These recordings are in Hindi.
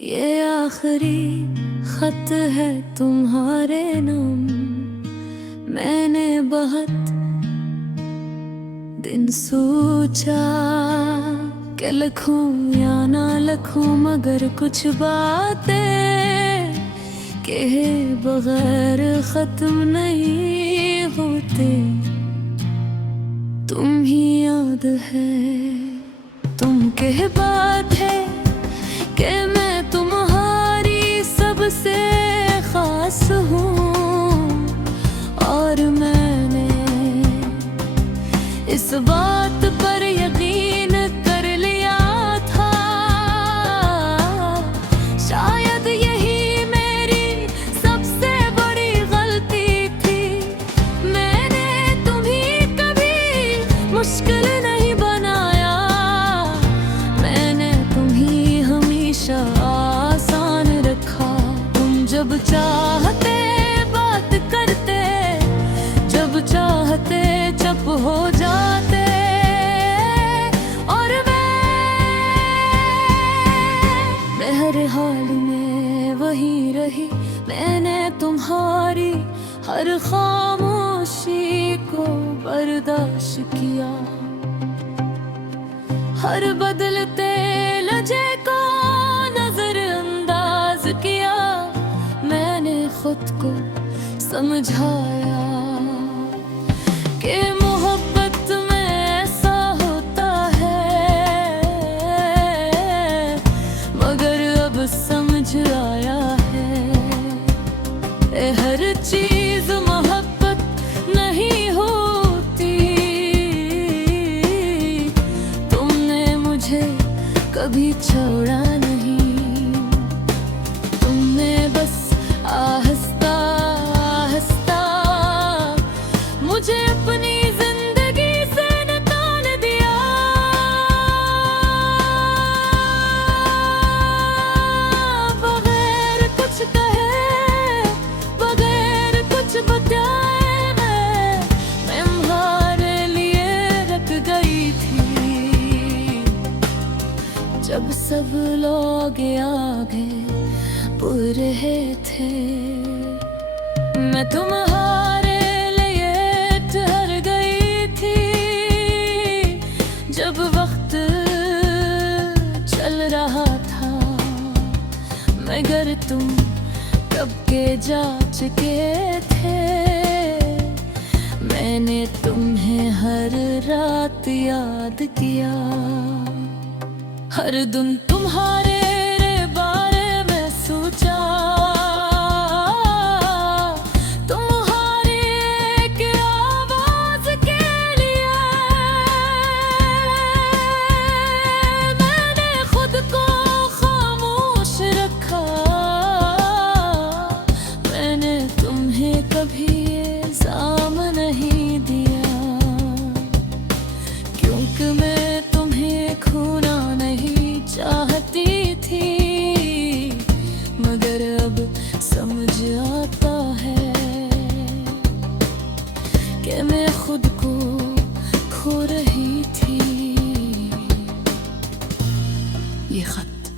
ये आखिरी खत है तुम्हारे नाम। मैंने बहुत दिन सोचा कि लिखूं या ना लिखूं, मगर कुछ बातें कहे बगैर खत्म नहीं होते। तुम ही याद है, तुम कह बात है कि मैं तुम्हारी सबसे खास हूँ, और मैंने इस बात पर यकीन कर लिया था। शायद यही मेरी सबसे बड़ी गलती थी। मैंने तुम्हें कभी मुश्किल नहीं बनाया, मैंने तुम्हें हमेशा आसान रखा। तुम जब चाहते बात करते, जब चाहते चुप हो जाते, और मैं हर हाल में वही रही। मैंने तुम्हारी हर खामोशी को बर्दाश्त किया, हर बदलते लहजे को नजरअंदाज किया। मैंने खुद को समझाया कि मोहब्बत में ऐसा होता है, मगर अब समझ आया है हर चीज मोहब्बत नहीं होती। तुमने मुझे कभी छोड़ा नहीं, तुमने बस आहिस्ता आहिस्ता मुझे अपनी जिंदगी से निकाल दिया। बगैर कुछ कहे, बगैर कुछ बताए, मैं तुम्हारे लिए रख गई थी। जब सब लोग आगे बुर रहे थे, मैं तुम्हारे लिए ठहर गई थी। जब वक्त चल रहा था, मगर तुम कब के जा चुके थे। मैंने तुम्हें हर रात याद किया, हर दिन तुम्हारे बारे में सोचा। तुम्हारी एक आवाज के लिए मैंने खुद को खामोश रखा। मैंने तुम्हें कभी इल्जाम नहीं दिया, क्योंकि मैं तुम्हें खोना नहीं चाहती थी। मगर अब समझ आता है कि मैं खुद को खो रही थी। ये खत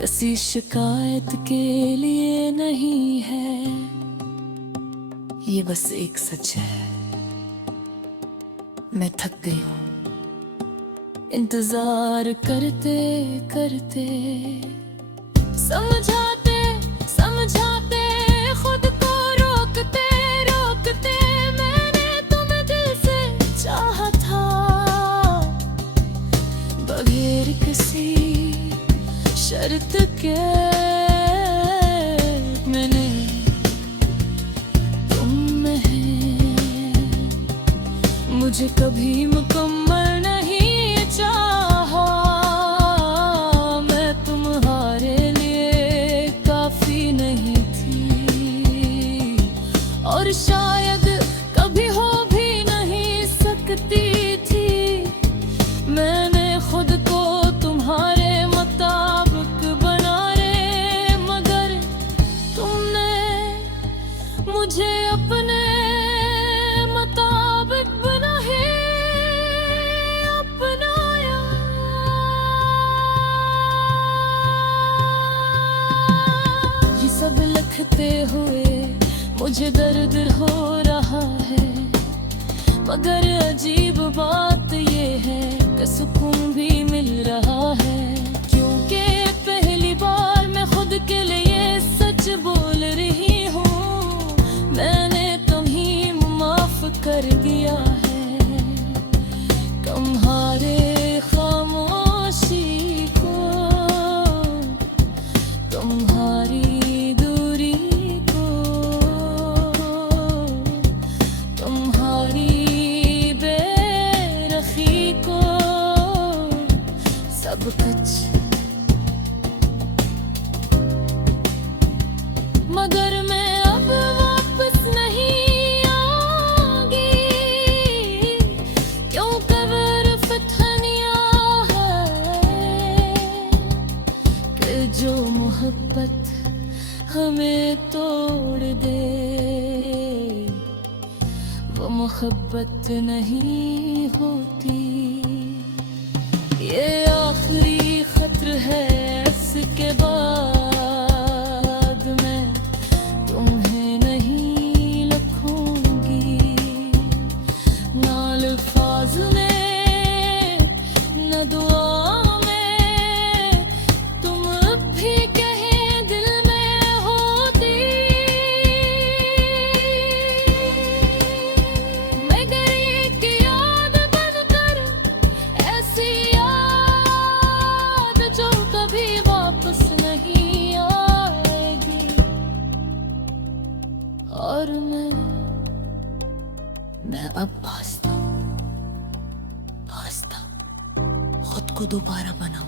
किसी शिकायत के लिए नहीं है, ये बस एक सच है। मैं थक गई हूँ इंतजार करते करते, समझाते समझाते खुद को रोकते रोकते। मैंने तुम्हें दिल से चाहा था, बगैर किसी शर्त के। मैंने तुम में मुझे कभी मुकम्मल नहीं चाहा। मैं तुम्हारे लिए काफी नहीं थी, और शायद कभी हो भी नहीं सकती थी। मैंने खुद को तुम्हारे मुताबिक बना रे, मगर तुमने मुझे अपने मुताबिक बना है। देखते हुए मुझे दर्द हो रहा है, मगर अजीब बात ये है कि सुकून भी मिल रहा है, क्योंकि पहली बार मैं खुद के लिए सच बोल रही हूँ। मैंने तुम्हें माफ कर दिया है, तुम्हारे खामोशी को, तुम्हारी दूरी को, तुम्हारी बेरखी को, सब कुछ। मगर मैं अब वापस नहीं आऊंगी, क्यों कबर फतनिया है कि जो मोहब्बत हमें तोड़ दे वो मोहब्बत नहीं होती। ये आखिरी खतर है, इसके बाद मैं तुम्हें नहीं लिखूंगी, ना अल्फाज में न दुआ में, तुम अब भी कहे दिल में होती। मगर एक याद बनकर, ऐसी याद जो कभी वापस नहीं आएगी। और मैं अब पास्ता खुद को दोबारा बनाऊं।